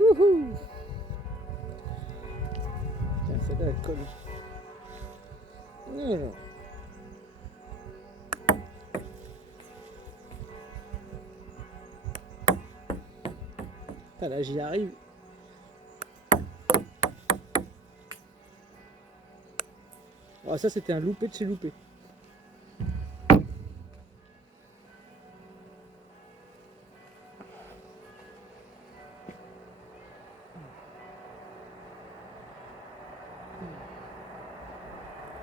Wouhou! Tiens, celle-là, elle colle. Alors. Ah, là, j'y arrive. Oh, ça, c'était un loupé de chez loupé.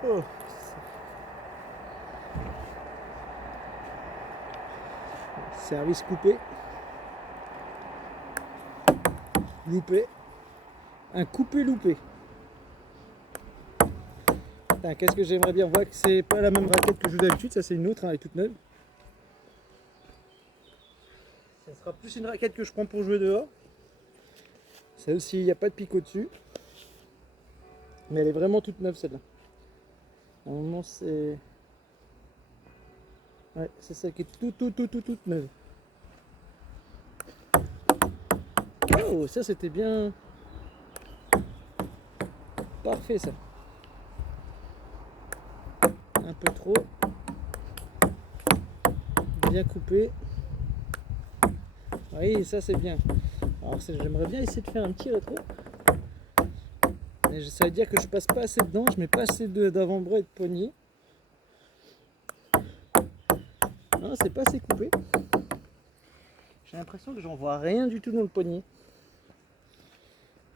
Oh. Service coupé. Loupé. Un coupé loupé. Qu'est-ce que j'aimerais bien voir que c'est pas la même raquette que je joue d'habitude, ça c'est une autre, hein, elle est toute neuve. Ça sera plus une raquette que je prends pour jouer dehors. Ça aussi, il n'y a pas de picot dessus. Mais elle est vraiment toute neuve celle-là. Normalement c'est... Ouais, c'est ça qui est toute neuve. Oh, ça c'était bien... Parfait ça. Un peu trop. Bien coupé. Oui, ça c'est bien. Alors j'aimerais bien essayer de faire un petit rétro. Et ça veut dire que je passe pas assez dedans, je mets pas assez d'avant-bras et de poignée. Non, c'est pas assez coupé. J'ai l'impression que j'en vois rien du tout dans le poignet.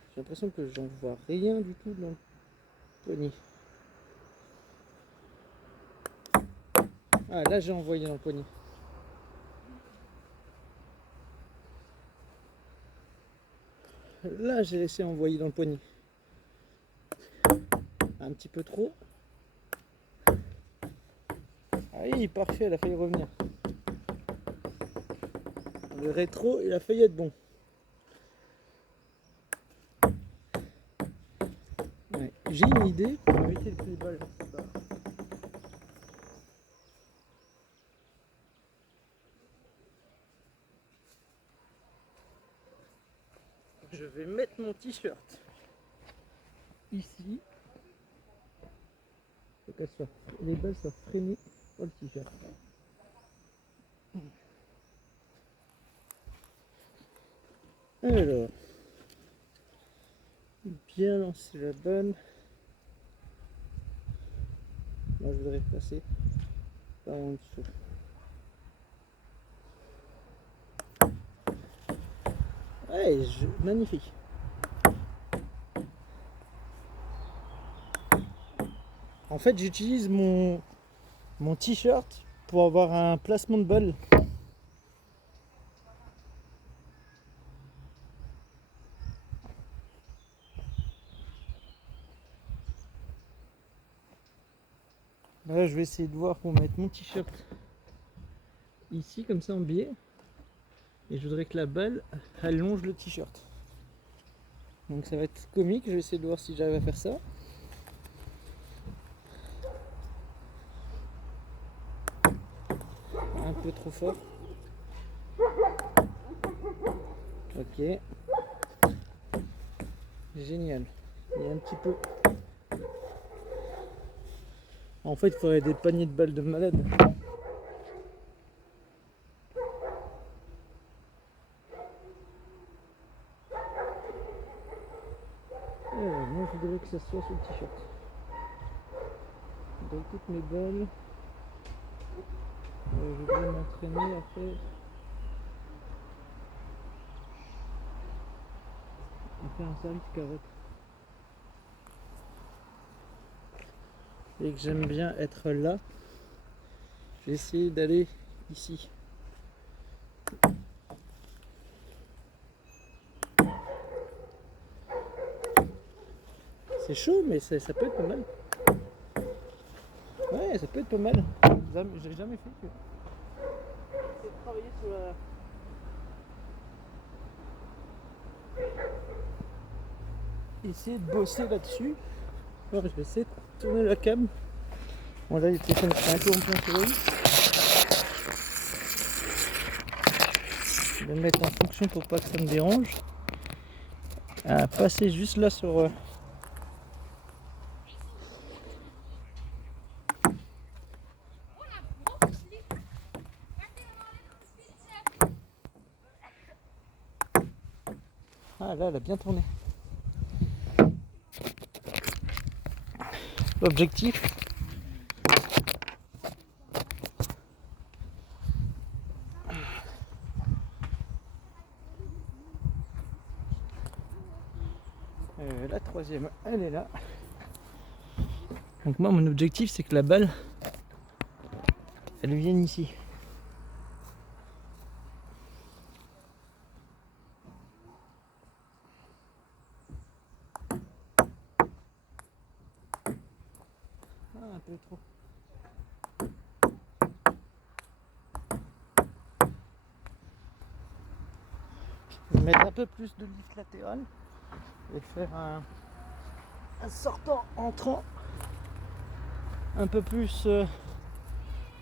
J'ai l'impression que j'en vois rien du tout dans le poignet. Ah, là j'ai envoyé dans le poignet. Là j'ai laissé envoyer dans le poignet. Un petit peu trop. Ah oui, parfait, elle a failli revenir. Le rétro, il a failli être bon. Ouais, j'ai une idée pour éviter le coup de balle. Je vais mettre mon t-shirt ici. Faut qu'elle soit, les balles soient freinées par le t-shirt. Alors, bien lancer la balle. Là, je voudrais passer par en dessous. Ouais, magnifique. En fait, j'utilise mon t-shirt pour avoir un placement de balle. Là, je vais essayer de voir pour mettre mon t-shirt ici, comme ça en biais. Et je voudrais que la balle, elle longe le t-shirt. Donc ça va être comique, je vais essayer de voir si j'arrive à faire ça. Un peu trop fort. Ok. Génial. Il y a un petit peu... En fait, il faudrait des paniers de balles de malade. Moi, je voudrais que ça soit sur le t-shirt. Dans toutes mes balles, je voudrais m'entraîner à faire un service carotte. Et que j'aime bien être là, je vais essayer d'aller ici. C'est chaud, mais ça peut être pas mal. Ouais, ça peut être pas mal. J'ai jamais fait que. Essayer de travailler sur la. Essayer de bosser là-dessus. Alors, je vais essayer de tourner la cam. Bon, là, il était un peu en plein soleil. Je vais me mettre en fonction pour pas que ça me dérange. à passer juste là sur... Ah là, elle a bien tourné. Objectif. La troisième, elle est là. Donc moi, mon objectif, c'est que la balle, elle vienne ici. Ah, un peu trop. Je vais mettre un peu plus de lift latéral et faire un sortant entrant un peu plus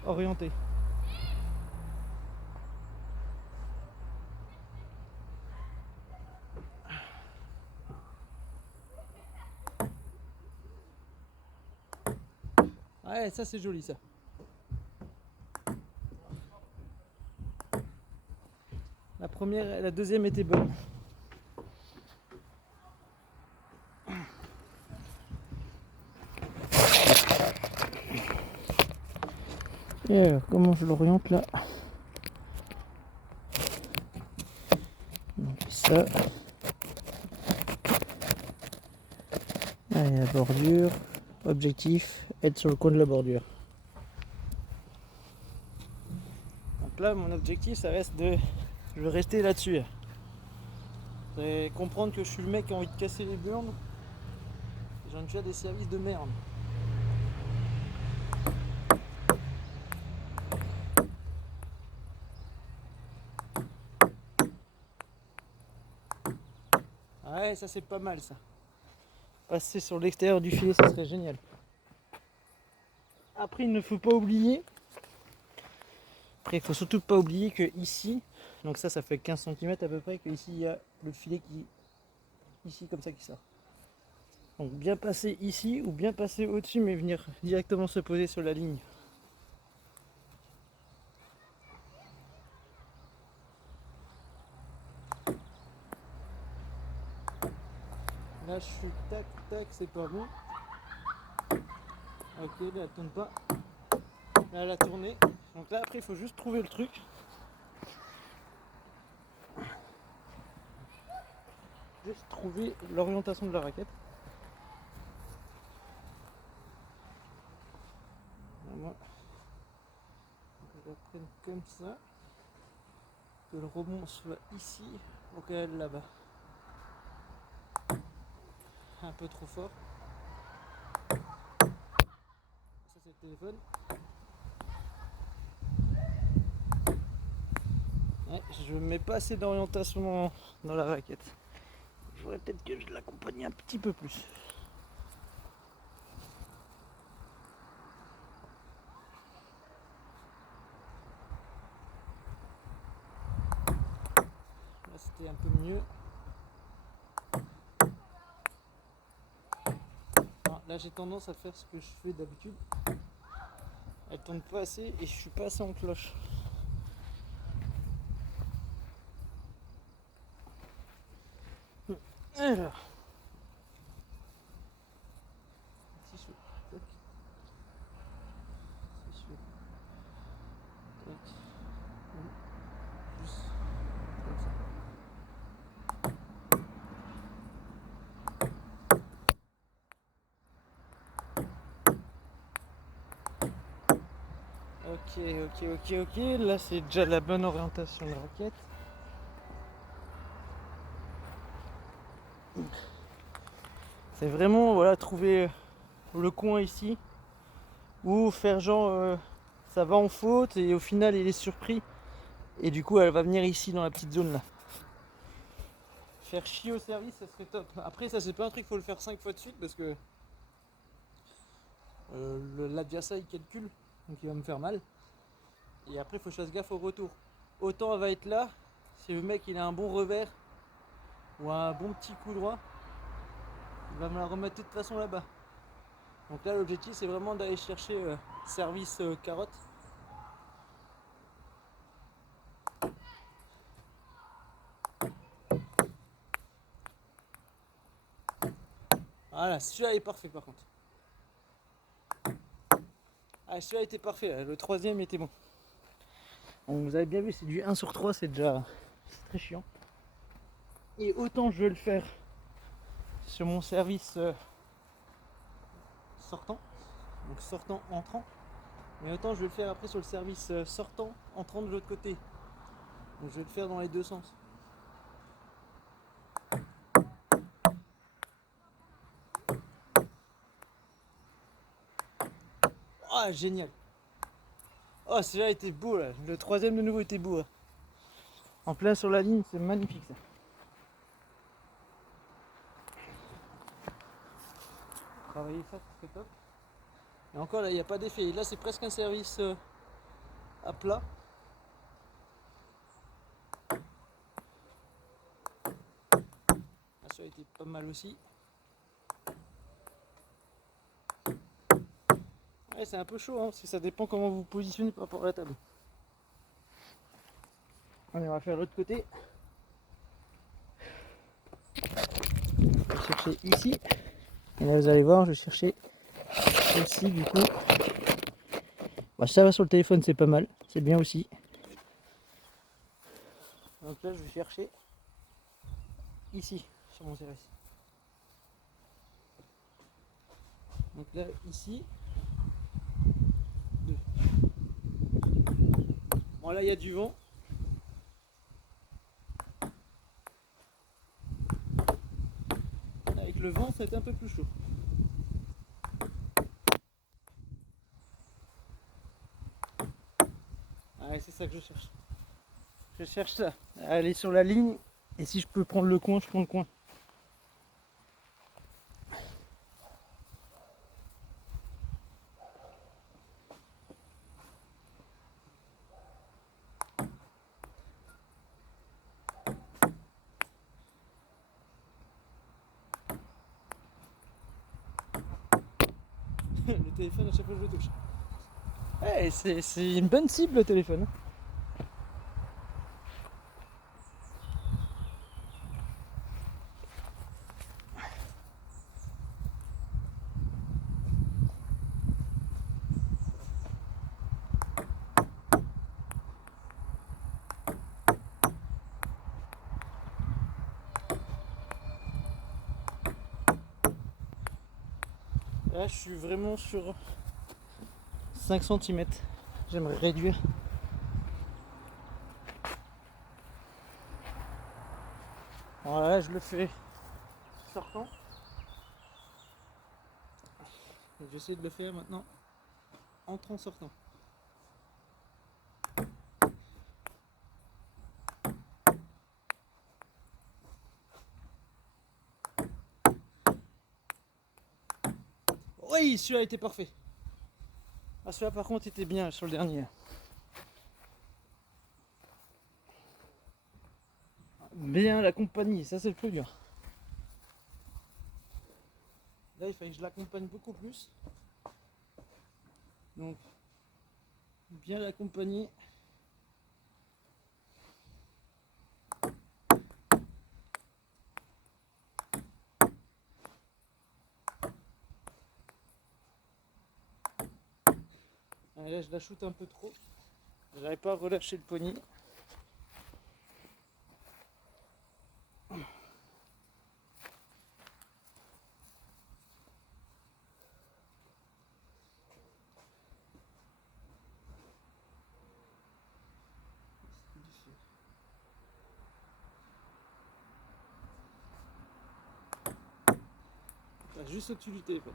orienté. Ouais, ça c'est joli ça. La première et la deuxième étaient bonnes. Et alors, comment je l'oriente là? Donc ça. Allez, la bordure. Objectif, être sur le coin de la bordure. Donc là, mon objectif, ça reste de... Je vais rester là-dessus. C'est comprendre que je suis le mec qui a envie de casser les burnes. J'en ai déjà des services de merde. Ouais, ça c'est pas mal ça. Passer sur l'extérieur du filet, ça serait génial. Après, il ne faut pas oublier. Après, il faut surtout pas oublier que ici, donc ça fait 15 cm à peu près, que ici il y a le filet qui, ici comme ça qui sort. Donc bien passer ici ou bien passer au-dessus, mais venir directement se poser sur la ligne. Là, je suis tac tac, c'est pas bon. Ok, là, elle tourne pas. Là, elle a tourné. Donc là, après, il faut juste trouver le truc. Juste trouver l'orientation de la raquette. Moi, je la prenne comme ça. Que le rebond soit ici ou qu'elle là-bas. Un peu trop fort. Ça, c'est le téléphone. Ouais, je mets pas assez d'orientation dans la raquette. Il faudrait peut-être que je l'accompagne un petit peu plus. Là, c'était un peu mieux. Alors, là, j'ai tendance à faire ce que je fais d'habitude. Elle tourne pas assez et je suis pas assez en cloche. Alors. Si je fais. Tac. Si je fais. Tac. Juste comme ça. Ok. Là, c'est déjà la bonne orientation de la raquette. C'est vraiment, voilà, trouver le coin ici. Ou faire genre, ça va en faute et au final, il est surpris. Et du coup, elle va venir ici dans la petite zone là. Faire chier au service, ça serait top. Après, ça, c'est pas un truc, faut le faire 5 fois de suite parce que l'adversaire il calcule, donc il va me faire mal. Et après, il faut que je fasse gaffe au retour. Autant elle va être là, si le mec il a un bon revers, ou un bon petit coup droit, il va me la remettre de toute façon là-bas. Donc là l'objectif c'est vraiment d'aller chercher service carotte. Voilà, celui-là est parfait par contre. Ah, celui-là était parfait, le troisième était bon. Donc, vous avez bien vu, c'est du 1 sur 3, c'est déjà très chiant. Et autant je vais le faire sur mon service sortant, donc sortant entrant, mais autant je vais le faire après sur le service sortant entrant de l'autre côté. Donc je vais le faire dans les deux sens. Ah, génial. Oh, celui-là était beau là. Le troisième de nouveau était beau là. En plein sur la ligne, c'est magnifique ça. Travailler ça, c'est top. Et encore là, il n'y a pas d'effet. Là, c'est presque un service à plat. Là, ça a été pas mal aussi. Ouais, c'est un peu chaud, hein, parce que ça dépend comment vous vous positionnez par rapport à la table. Allez, on va faire l'autre côté. Je vais chercher ici. Et là, vous allez voir, je vais chercher ici du coup. Bah, ça va sur le téléphone, c'est pas mal. C'est bien aussi. Donc là, je vais chercher ici, sur mon service. Donc là, ici. Bon, là, il y a du vent. Avec le vent, ça va être un peu plus chaud. Ouais, c'est ça que je cherche. Je cherche ça. Aller sur la ligne. Et si je peux prendre le coin, je prends le coin. Le téléphone, à chaque fois que je le touche. Ouais, c'est une bonne cible le téléphone. Là, je suis vraiment sur 5 cm. J'aimerais réduire. Voilà, là, je le fais sortant. J'essaie de le faire maintenant entrant-sortant. Oui, celui-là était parfait. Ah, celui-là par contre était bien sur le dernier. Bien la compagnie, ça c'est le plus dur. Là il fallait que je l'accompagne beaucoup plus. Donc bien l'accompagner. Ah, là je la shoot un peu trop. J'arrive pas à relâcher le poignet. Juste au-dessus du téléphone.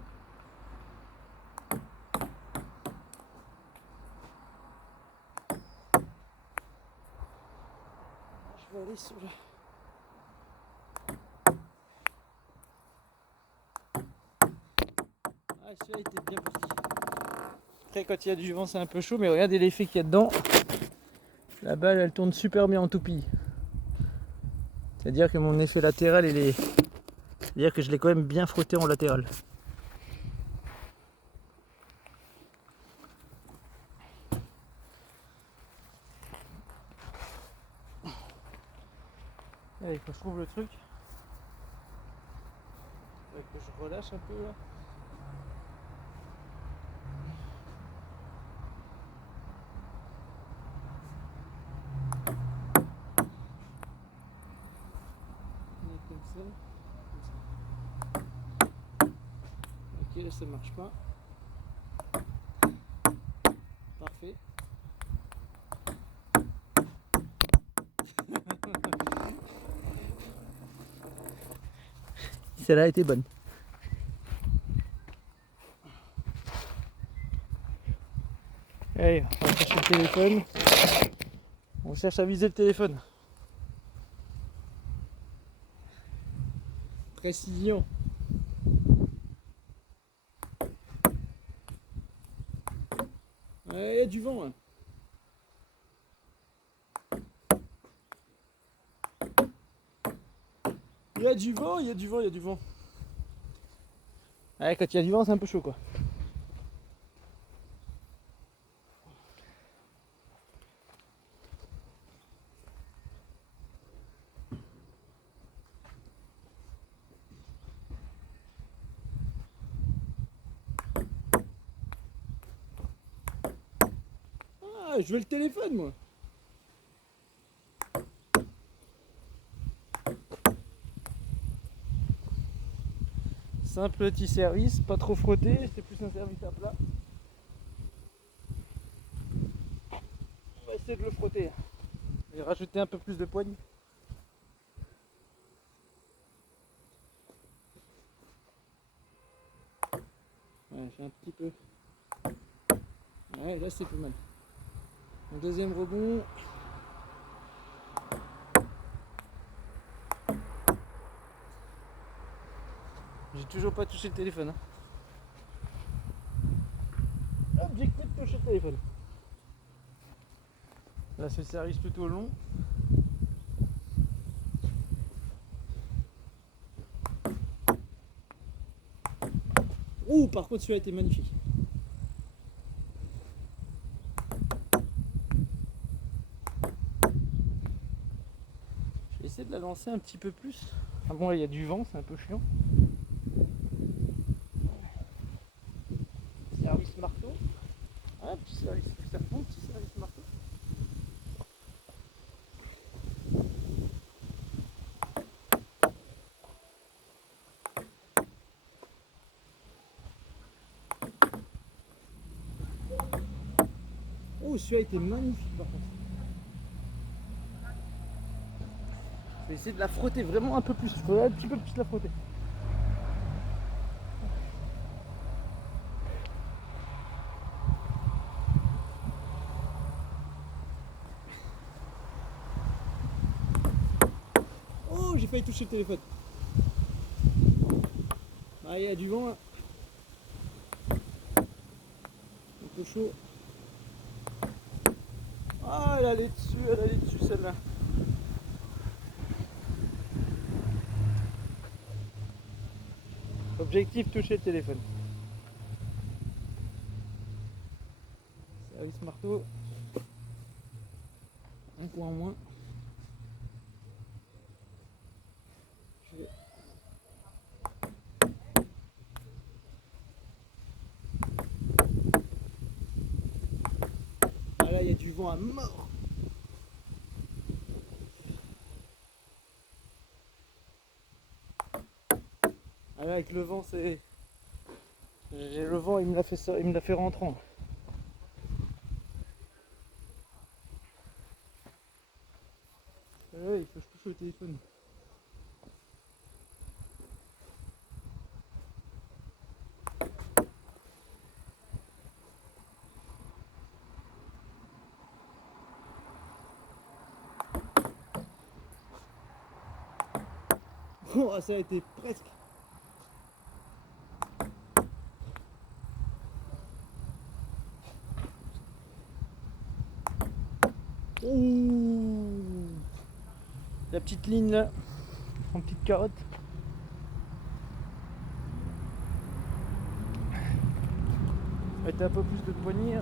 Je vais aller sur le... Ah, celui-là était bien parti. Après quand il y a du vent c'est un peu chaud, mais regardez l'effet qu'il y a dedans. La balle elle tourne super bien en toupie. C'est-à-dire que mon effet latéral, c'est-à-dire que je l'ai quand même bien frotté en latéral. Allez, il faut que je trouve le truc. Il faut que je relâche un peu là. Comme ça. Ok, là ça marche pas. Parfait. Celle-là a été bonne. Allez, on va chercher le téléphone. On cherche à viser le téléphone. Précision. Il y a du vent. Hein. Il y a du vent, il y a du vent, il y a du vent. Ouais, quand il y a du vent, c'est un peu chaud quoi. Ah, je veux le téléphone moi. Simple petit service, pas trop frotté, c'est plus un service à plat. On va essayer de le frotter. Et rajouter un peu plus de poigne. Ouais, j'ai un petit peu. Ouais, là c'est pas mal. Mon deuxième rebond. J'ai toujours pas touché le téléphone. Hein. Objectif toucher le téléphone. Là c'est le service plutôt long. Ouh, par contre celui-là était magnifique. Je vais essayer de la lancer un petit peu plus. Ah bon, là il y a du vent, c'est un peu chiant. Service marteau. Ah, petit service serpent, petit service marteau. Oh, celui-là était magnifique par contre. Je vais essayer de la frotter vraiment un peu plus. Il faudrait un petit peu plus la frotter. Oh, j'ai failli toucher le téléphone. Ah, il y a du vent là. Un peu chaud. Ah, elle allait dessus celle-là. Objectif, toucher le téléphone. Service marteau. Un coup en moins. Je vais... Ah là, il y a du vent à mort. Ah là, avec le vent, c'est... J'ai le vent, il me l'a fait ça, il me l'a fait rentrant. Ouais, il faut que je touche le téléphone. Oh, ça a été presque. Ouh, la petite ligne là. en petites carottes. Mettez un peu plus de poignée.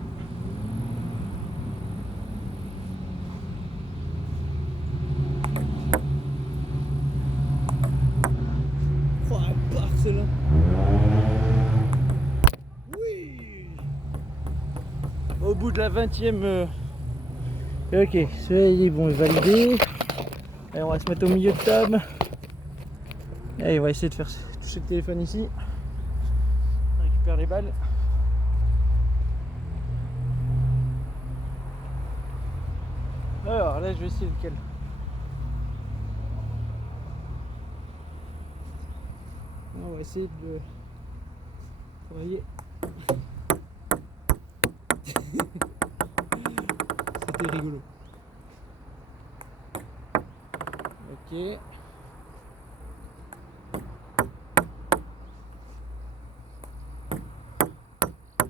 Oh, elle part celle-là. Oui. Au bout de la 20e. Ok, celui-là il est bon, il est validé. Allez, on va se mettre au milieu de table. Allez, on va essayer de faire toucher le téléphone ici. On récupère les balles. Alors là, je vais essayer lequel. On va essayer de le travailler. C'était rigolo. Ok.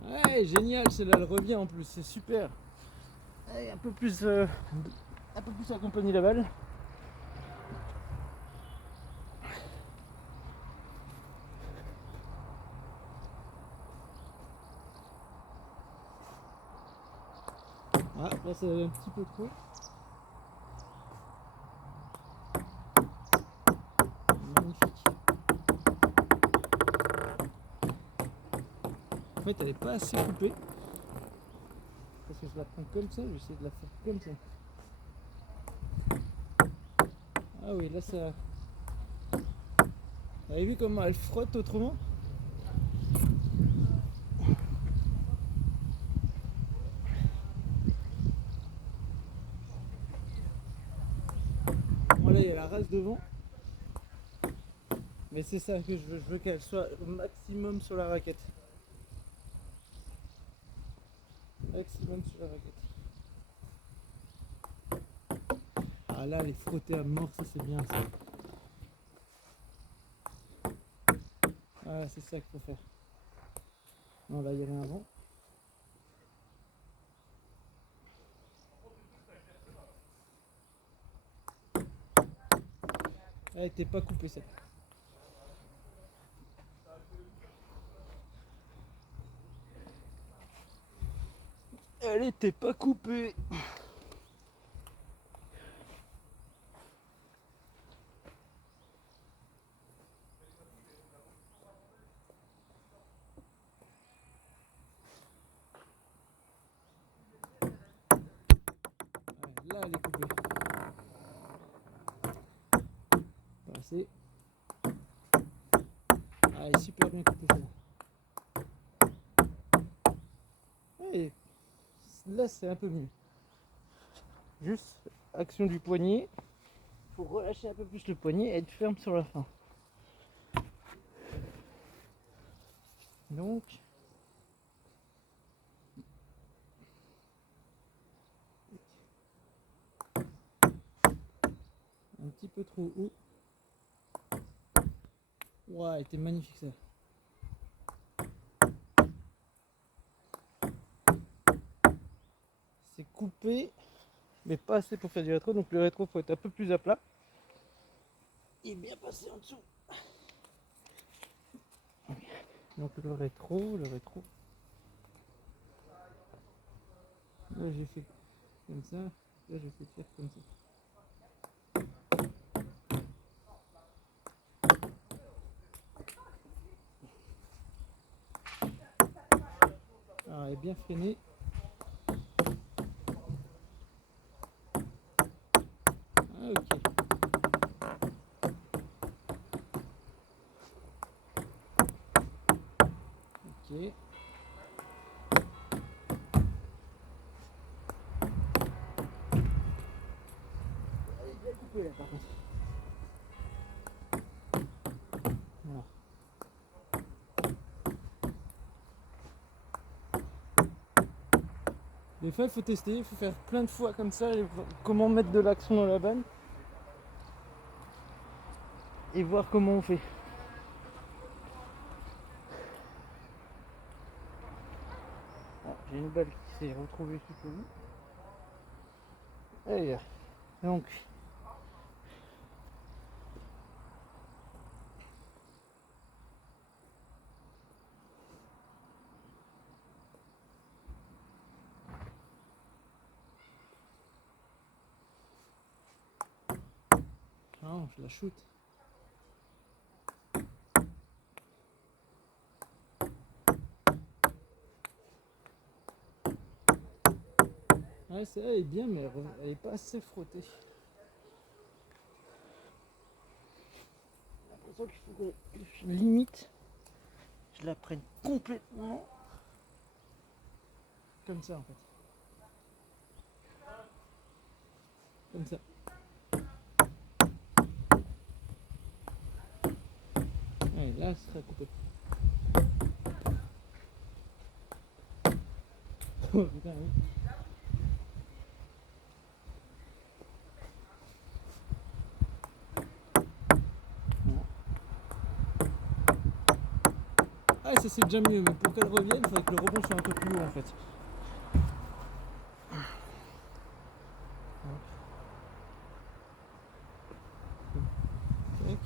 Ouais, génial, celle-là, elle revient en plus, c'est super. Allez, un peu plus accompagner la balle. Ah, là ça va un petit peu trop. Magnifique. En fait, elle n'est pas assez coupée. Parce que je la prends comme ça, je vais essayer de la faire comme ça. Ah oui, là ça... Vous avez vu comment elle frotte autrement? Bon là il y a la race devant. Mais c'est ça que je veux qu'elle soit au maximum sur la raquette. Maximum sur la raquette. Ah là, elle est frottée à mort, ça c'est bien ça. Ah, c'est ça qu'il faut faire. On va y aller avant. Elle était pas coupée celle. Elle était pas coupée. Là, elle est coupée. Pas assez. Ah, elle est super bien coupée celle-là. Et là, c'est un peu mieux. Juste action du poignet. Faut relâcher un peu plus le poignet et être ferme sur la fin. Donc, un petit peu trop haut. Ouah, elle était magnifique ça. C'est coupé, mais pas assez pour faire du rétro. Donc le rétro faut être un peu plus à plat. Et bien passé en dessous. Donc le rétro. Là j'ai fait comme ça. Là je vais faire comme ça. Alors elle est bien freinée. Ah ok. Ok. Elle est bien coupée là par contre. Voilà. Des fois il faut tester, il faut faire plein de fois comme ça, et comment mettre de l'action dans la balle. Et voir comment on fait. Ah, j'ai une balle qui s'est retrouvée sous le bout. Allez, donc Non, je la shoot. Ouais, celle-là elle est bien, mais elle est pas assez frottée. J'ai l'impression qu'il faut que je limite, je la prenne complètement comme ça en fait. Comme ça. Ouais, là, ce sera coupé. Oh putain, oui. Ah, ça c'est déjà mieux, mais pour qu'elle revienne, il faudrait que le rebond soit un peu plus haut en fait. Tac.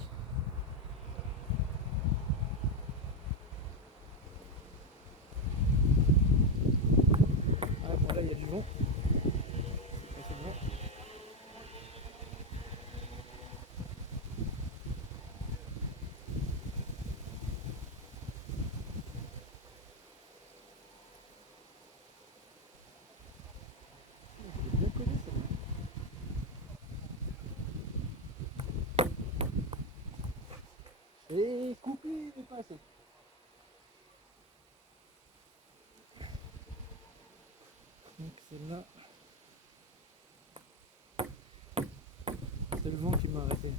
Ah, bon, là il y a du vent. C'est passé le vent. Elle est bien collée celle-là. Et coupé, mais pas assez. Donc celle-là, c'est le vent qui m'a arrêté.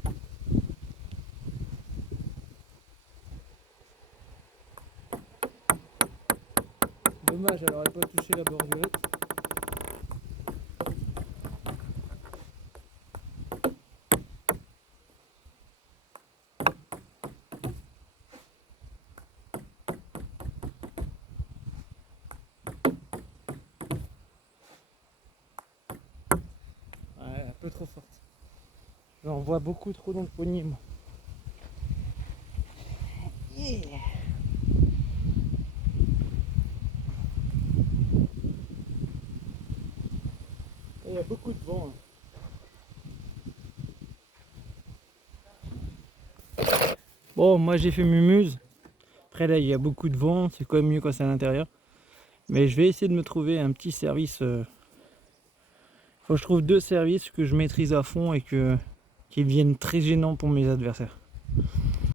Dommage, elle aurait pas touché la bordurette. Ouais, un peu trop forte. J'en vois beaucoup trop dans le poignet, moi. Yeah. Il y a beaucoup de vent. Bon, moi j'ai fait mumuse. Après là, il y a beaucoup de vent. C'est quand même mieux quand c'est à l'intérieur. Mais je vais essayer de me trouver un petit service. Faut que je trouve 2 services que je maîtrise à fond et qui deviennent très gênants pour mes adversaires.